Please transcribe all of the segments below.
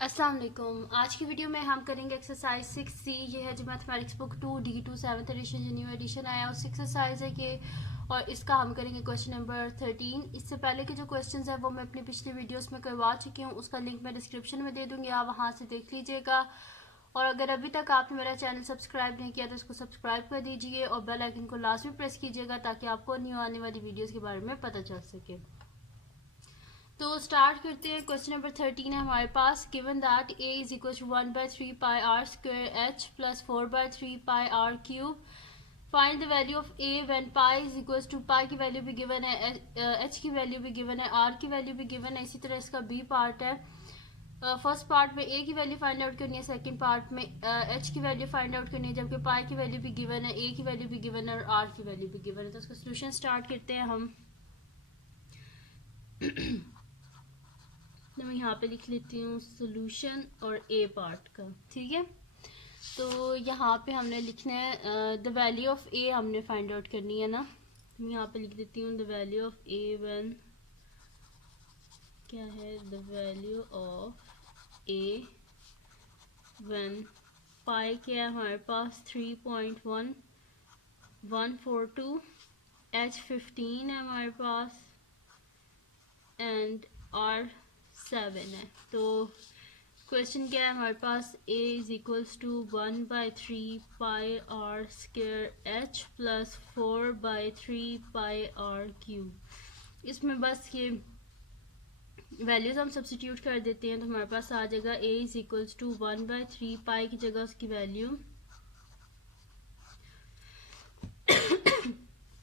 अस्सलाम वालेकुम। आज की वीडियो में हम करेंगे एक्सरसाइज 6C। ये है जो mathematics book 2D2 7th edition जो न्यू एडिशन आया उस एक्सरसाइज है ये, और इसका हम करेंगे क्वेश्चन नंबर 13। इससे पहले के जो क्वेश्चंस हैं वो मैं अपनी पिछली वीडियोस में करवा चुकी हूँ, उसका लिंक मैं डिस्क्रिप्शन में दे दूँगी, आप वहाँ से देख लीजिएगा। और अगर अभी तक आपने मेरा चैनल सब्सक्राइब नहीं किया तो इसको सब्सक्राइब कर दीजिए और बेल आइकन को लास्ट में प्रेस कीजिएगा ताकि आपको न्यू आने वाली वीडियोज़ के बारे में पता चल सके। तो स्टार्ट करते हैं। क्वेश्चन नंबर 13 है हमारे पास। Given that A is equal to 1/3 pi r square h plus 4/3 pi r cube. Find the value of A when pi is equal to, pi की वैल्यू भी गिवन है, एच की value भी given है, are की value भी given है। इसी तरह इसका बी पार्ट है। फर्स्ट पार्ट में ए की वैल्यू फाइंड आउट करनी है, सेकंड पार्ट में एच की वैल्यू फाइंड आउट करनी है, जबकि पाई की वैल्यू भी गिवन है, ए की वैल्यू भी गिवन है और आर की वैल्यू भी गिवन है। तो इसका सोल्यूशन स्टार्ट करते हैं हम। तो मैं यहाँ पे लिख लेती हूँ सोल्यूशन और ए पार्ट का, ठीक है। तो यहाँ पे हमने लिखना है द वैल्यू ऑफ ए हमने फाइंड आउट करनी है ना। मैं यहाँ पे लिख देती हूँ the value of A when, क्या है, the value of A when pi क्या है हमारे पास 3.1142, एच 15 है हमारे पास एंड आर 7 है। तो क्वेश्चन क्या है हमारे पास, a is equals to 1/3 pi r square h plus 4/3 pi r cube. इसमें बस ये वैल्यूज हम सब्सटीट्यूट कर देते हैं तो हमारे पास आ जाएगा a इज इक्वल्स टू 1/3 पाई की जगह उसकी वैल्यू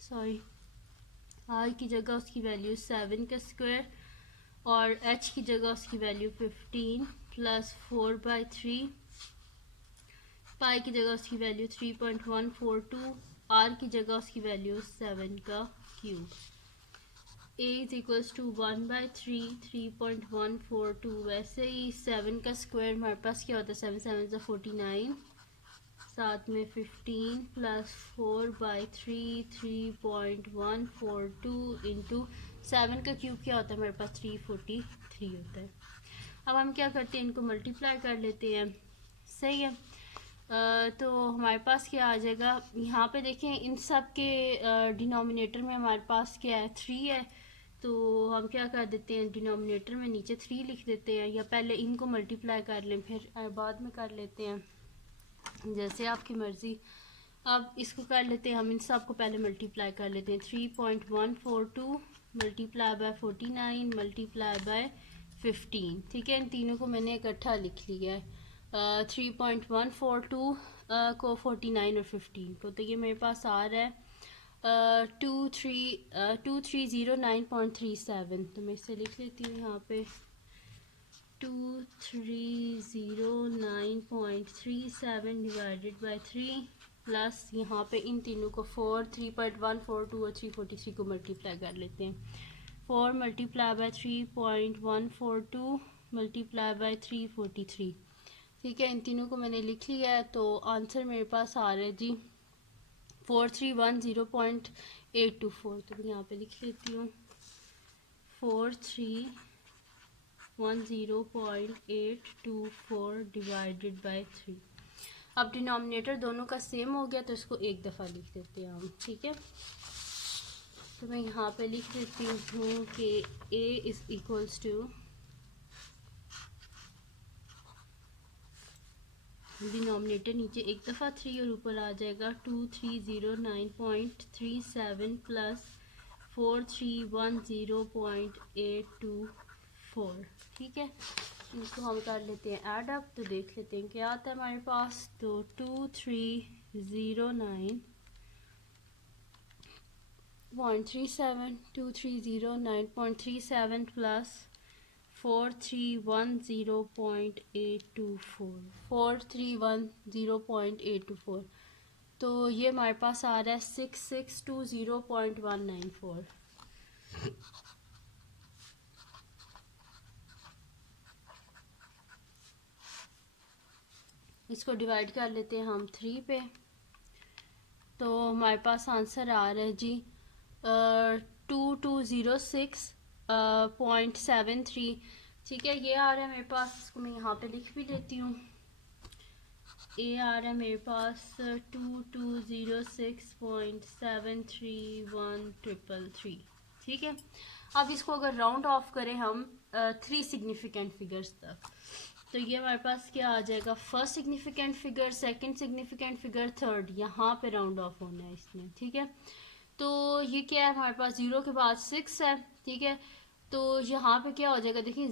सॉरी आर की जगह उसकी वैल्यू 7 का स्क्वायर और h की जगह उसकी वैल्यू 15 प्लस 4/3 पाई की जगह उसकी वैल्यू 3.142, आर की जगह उसकी वैल्यू 7 का cube. a is equals to 1/3 3.142, वैसे ही 7 का स्क्वायर हमारे पास क्या होता है, 7 7 से 49, साथ में 15 प्लस 4/3 3.142 इंटू 7 का क्यूब क्या होता है हमारे पास 343 होता है। अब हम क्या करते हैं, इनको मल्टीप्लाई कर लेते हैं, सही है। तो हमारे पास क्या आ जाएगा, यहाँ पे देखें इन सब के डिनोमिनेटर में हमारे पास क्या है 3 है। तो हम क्या कर देते हैं, डिनोमिनेटर में नीचे 3 लिख देते हैं, या पहले इनको मल्टीप्लाई कर लें फिर बाद में कर लेते हैं, जैसे आपकी मर्ज़ी। अब इसको कर लेते हैं हम, इन सब को पहले मल्टीप्लाई कर लेते हैं। 3.142 मल्टीप्लाई बाय 49 मल्टीप्लाई बाय 15, ठीक है। इन तीनों को मैंने इकट्ठा लिख लिया है, 3.142 को 49 और 15 को, तो ये मेरे पास आ रहा है 2309.37। तो मैं इसे लिख लेती हूँ यहाँ पे 2309.37 डिवाइडेड बाई 3 प्लस यहाँ पे इन तीनों को 3.142 और 343 को मल्टीप्लाई कर लेते हैं। 4 मल्टीप्लाई बाई 3.142 मल्टीप्लाई बाई 343, ठीक है। इन तीनों को मैंने लिख लिया है, तो आंसर मेरे पास आ रहा है जी 4310.824। तो मैं यहाँ पे लिख लेती हूँ 4310.824 डिवाइडेड बाई 3। अब डिनोमिनेटर दोनों का सेम हो गया तो इसको एक दफ़ा लिख देते हैं हम, ठीक है। तो मैं यहाँ पे लिख देती हूँ कि a is equals to denominator नीचे एक दफ़ा 3 और ऊपर आ जाएगा 2309.37 प्लस 4310.824, ठीक है। इनको हम कर लेते हैं ऐड अप, तो देख लेते हैं क्या आता है हमारे पास। तो 2309.37 प्लस 4310.824, तो ये हमारे पास आ रहा है 6620.194। इसको डिवाइड कर लेते हैं हम 3 पे, तो हमारे पास आंसर आ रहा है जी 2206.73 ठीक है, ये आ रहा है मेरे पास, इसको मैं यहाँ पे लिख भी लेती हूँ। ये आ रहा है मेरे पास 2206.731333। ठीक है, अब इसको अगर राउंड ऑफ करें हम 3 सिग्निफिकेंट फिगर्स तक, तो ये हमारे पास क्या आ जाएगा, first significant figure, second significant figure, third, यहाँ पे राउंड ऑफ होना है इसने। ठीक है, तो ये क्या है हमारे पास, 0 के बाद 6 है। ठीक है, तो यहाँ पे क्या हो जाएगा, देखिए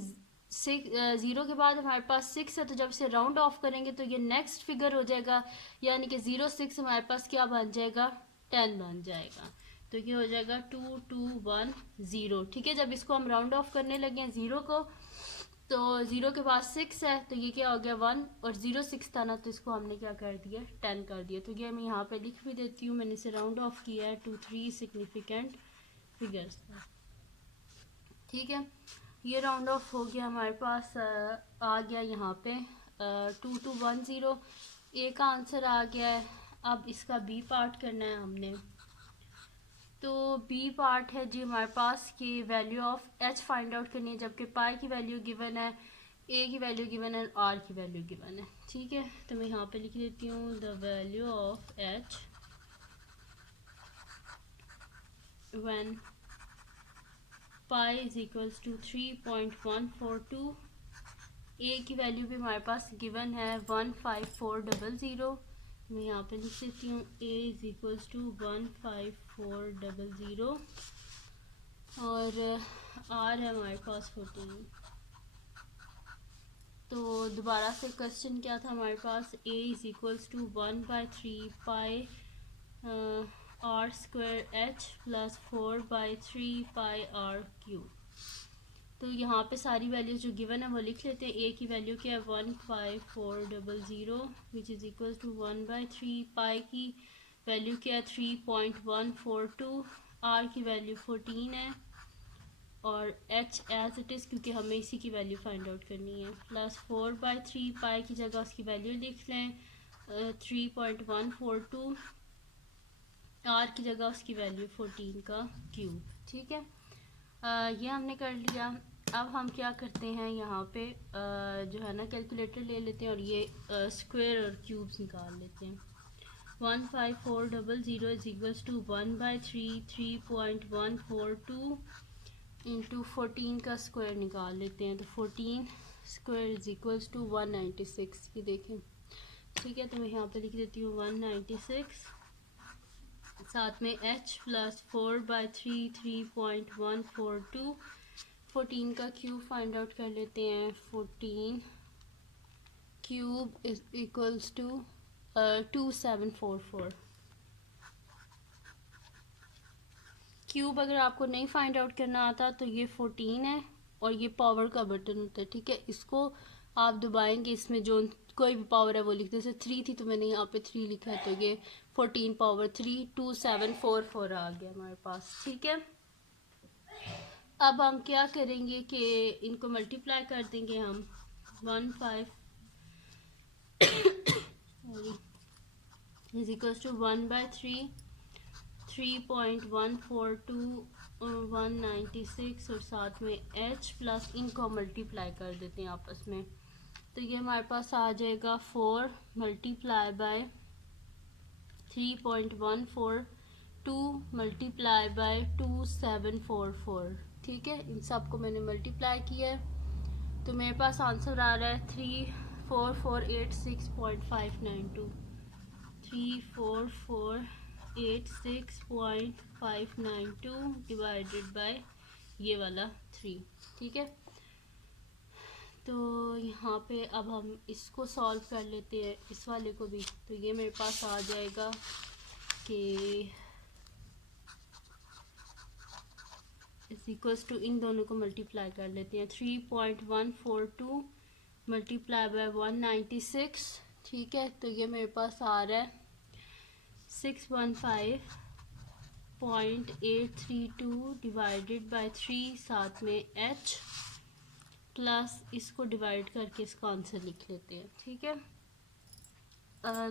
0 के बाद हमारे पास 6 है, तो जब इसे राउंड ऑफ करेंगे तो ये नेक्स्ट फिगर हो जाएगा, यानी कि 06 हमारे पास क्या बन जाएगा, 10 बन जाएगा। तो ये हो जाएगा 2210। ठीक है, जब इसको हम राउंड ऑफ करने लगे 0 को, तो 0 के बाद 6 है, तो ये क्या हो गया 1, और 06 था ना, तो इसको हमने क्या कर दिया, 10 कर दिया। तो ये मैं यहाँ पे लिख भी देती हूँ, मैंने इसे राउंड ऑफ किया है टू 3 सिग्निफिकेंट फिगर्स। ठीक है, ये राउंड ऑफ हो गया हमारे पास, आ गया यहाँ पे 2210। ए का आंसर आ गया है। अब इसका बी पार्ट करना है हमने, तो बी पार्ट है जी हमारे पास कि value of H find out करनी है, जबकि पाई की वैल्यू गिवन है, ए की वैल्यू गिवन है, आर की वैल्यू गिवन है। ठीक है, तो मैं यहाँ पे लिख देती हूँ the value of h when pi is equals to 3.142। A की वैल्यू भी हमारे पास गिवन है 15400। मैं यहाँ पे लिख देती हूँ ए इज इक्वल्स टू 15400, और आर है हमारे पास 14। तो दोबारा से क्वेश्चन क्या था हमारे पास, A is equals to 1/3 pi r square h plus 4/3 pi r cube. तो यहाँ पे सारी वैल्यूज जो गिवन है वो लिख लेते हैं। ए की वैल्यू क्या है 15400 विच इज़ इक्वल टू 1/3, पाई की वैल्यू क्या है 3.142, आर की वैल्यू 14 है, और एच एज इट इज़ क्योंकि हमें इसी की वैल्यू फाइंड आउट करनी है, प्लस 4/3, पाई की जगह उसकी वैल्यू लिख लें 3.142, आर की जगह उसकी वैल्यू 14 का क्यूब। ठीक है, ये हमने कर लिया। अब हम क्या करते हैं, यहाँ पे जो है ना कैलकुलेटर ले लेते हैं और ये स्क्वायर और क्यूब्स निकाल लेते हैं। 15400 इज इक्वल्स टू 1/3 3.142 इंटू 14 का स्क्वायर निकाल लेते हैं, तो 14 स्क्वायर इज इक्वल्स टू 196। ये देखें। ठीक है, तो मैं यहाँ पे लिख देती हूँ 196, साथ में h प्लस 4/3 3.142, 14 का क्यूब फाइंड आउट कर लेते हैं। 14 cube is equals to 2744। Cube अगर आपको नहीं फाइंड आउट करना आता तो ये 14 है और ये पावर का बटन होता है। ठीक है, इसको आप दबाएंगे, इसमें जो कोई भी पावर है वो लिख दे। जैसे 3 थी तो मैंने यहाँ पे 3 लिखा है, तो ये 14 पावर 3 2744 आ गया हमारे पास। ठीक है, अब हम क्या करेंगे कि इनको मल्टीप्लाई कर देंगे हम 15 इज इक्वल्स टू 1/3 3.142 196 और साथ में h प्लस इनको मल्टीप्लाई कर देते हैं आपस में। तो ये हमारे पास आ जाएगा 4 मल्टीप्लाई बाय 3.142 मल्टीप्लाई बाय 2744। ठीक है, इन सब को मैंने मल्टीप्लाई किया है, तो मेरे पास आंसर आ रहा है 34486.592 34486.592 डिवाइडेड बाय ये वाला 3। ठीक है, तो यहाँ पे अब हम इसको सॉल्व कर लेते हैं, इस वाले को भी। तो ये मेरे पास आ जाएगा कि इस इक्वल्स टू, इन दोनों को मल्टीप्लाई कर लेते हैं, 3.142 मल्टीप्लाई बाय 196। ठीक है, तो ये मेरे पास आ रहा है 615.832 डिवाइडेड बाय 3, साथ में h प्लस इसको डिवाइड करके इसका आंसर लिख लेते हैं। ठीक है,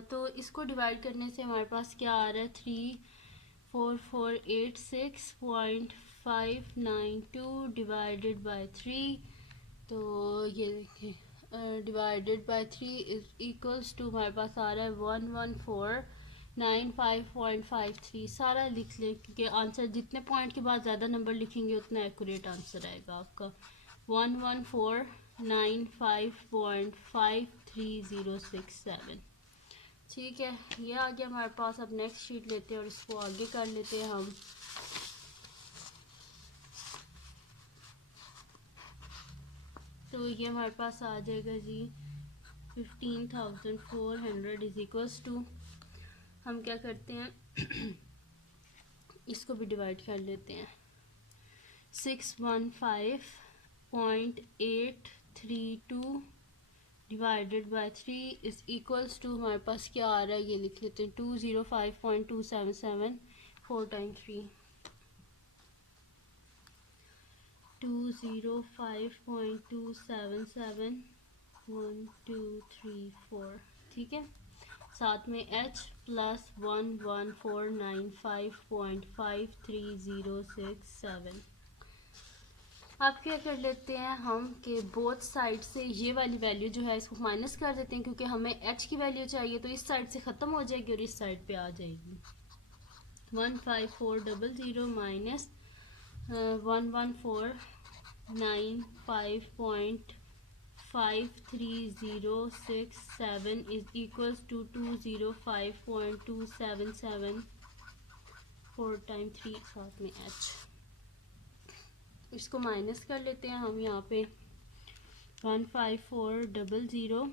तो इसको डिवाइड करने से हमारे पास क्या आ रहा है 34486.592 डिवाइडेड बाय 3, तो ये देखिए divided by 3 is equals to हमारे पास आ रहा है 11,495.53। सारा लिख लें क्योंकि आंसर जितने पॉइंट के बाद ज़्यादा नंबर लिखेंगे उतना एक्यूरेट आंसर आएगा आपका। 11,495.53,067। ठीक है, ये आ गया हमारे पास। अब नेक्स्ट शीट लेते हैं और इसको आगे कर लेते हैं हम। तो ये हमारे पास आ जाएगा जी 15,400 इज इक्वल्स टू, हम क्या करते हैं इसको भी डिवाइड कर लेते हैं। 615.832 divided by 3 is equals to हमारे पास क्या आ रहा है ये लिख लेते हैं 205.277 4 टाइम 3 205.277 1 2 3 4। ठीक है, साथ में h प्लस 11,495.53,067। अब क्या कर लेते हैं हम कि बोथ साइड से ये वाली वैल्यू जो है इसको माइनस कर देते हैं क्योंकि हमें h की वैल्यू चाहिए, तो इस साइड से ख़त्म हो जाएगी और इस साइड पे आ जाएगी। 15400 minus 11,495.53,067 is equals to 205.277 4 time 3 साथ में h। इसको माइनस कर लेते हैं हम यहाँ पे 15400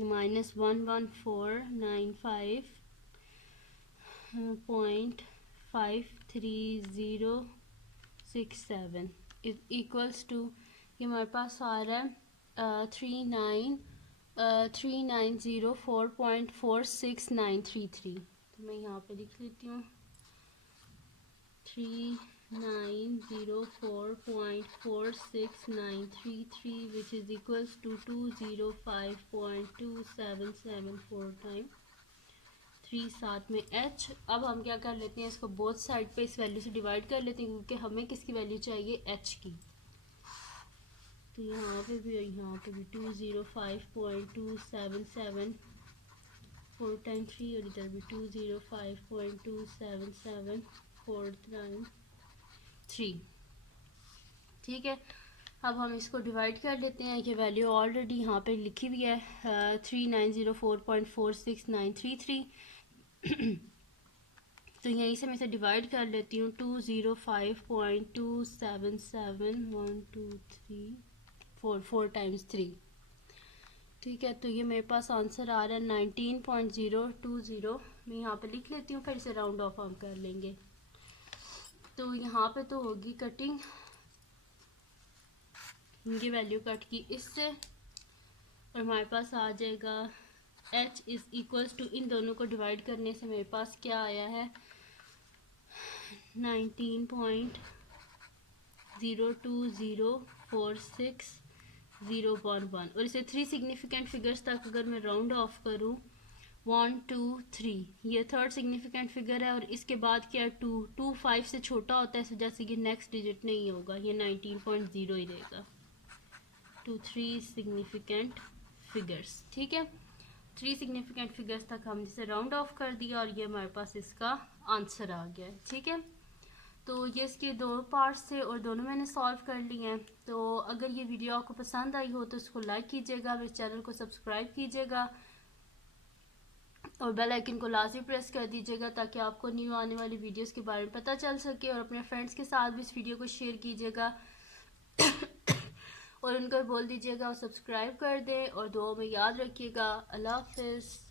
माइनस 11,495.53,067 इज इक्वल्स टू, ये हमारे पास आ रहा है 3904.46933। तो मैं यहाँ पे लिख लेती हूँ 3904.46933 which is equals to 205.277 time 3 साथ में h। अब हम क्या कर लेते हैं इसको बोथ साइड पे इस वैल्यू से डिवाइड कर लेते हैं क्योंकि हमें किसकी वैल्यू चाहिए h की। तो यहाँ पे भी और यहाँ पे भी 205.277 4 टाइम 3 और इधर भी 205.277 4 टाइम 3। ठीक है, अब हम इसको डिवाइड कर लेते हैं। ये वैल्यू ऑलरेडी यहाँ पे लिखी हुई है 3904.46933। तो यहीं से मैं इसे डिवाइड कर लेती हूँ 205.277 4 टाइम्स 3। ठीक है, तो ये मेरे पास आंसर आ रहा है 19.020। मैं यहाँ पे लिख लेती हूँ, फिर इसे राउंड ऑफ हम कर लेंगे। तो यहाँ पे तो होगी कटिंग, इनकी वैल्यू कट की इससे और हमारे पास आ जाएगा h इज इक्वल्स टू, इन दोनों को डिवाइड करने से मेरे पास क्या आया है 19.02046.011 और इसे 3 सिग्निफिकेंट फिगर्स तक अगर मैं राउंड ऑफ करूँ 1 2 3, ये थर्ड सिग्निफिकेंट फिगर है और इसके बाद क्या 2 5 से छोटा होता है इस वजह से ये नेक्स्ट डिजिट नहीं होगा, ये 19.0 ही रहेगा। 2 3 सिग्निफिकेंट फिगर्स। ठीक है, 3 सिग्निफिकेंट फिगर्स तक हम इसे राउंड ऑफ कर दिया और ये हमारे पास इसका आंसर आ गया। ठीक है, तो ये इसके 2 पार्ट्स थे और दोनों मैंने सॉल्व कर लिए हैं। तो अगर ये वीडियो आपको पसंद आई हो तो इसको लाइक कीजिएगा, मेरे चैनल को सब्सक्राइब कीजिएगा और बेल आइकन को लाजमी प्रेस कर दीजिएगा ताकि आपको न्यू आने वाली वीडियोस के बारे में पता चल सके और अपने फ्रेंड्स के साथ भी इस वीडियो को शेयर कीजिएगा और उनको बोल दीजिएगा और सब्सक्राइब कर दें और दुआ में याद रखिएगा। अल्लाह हाफिज़।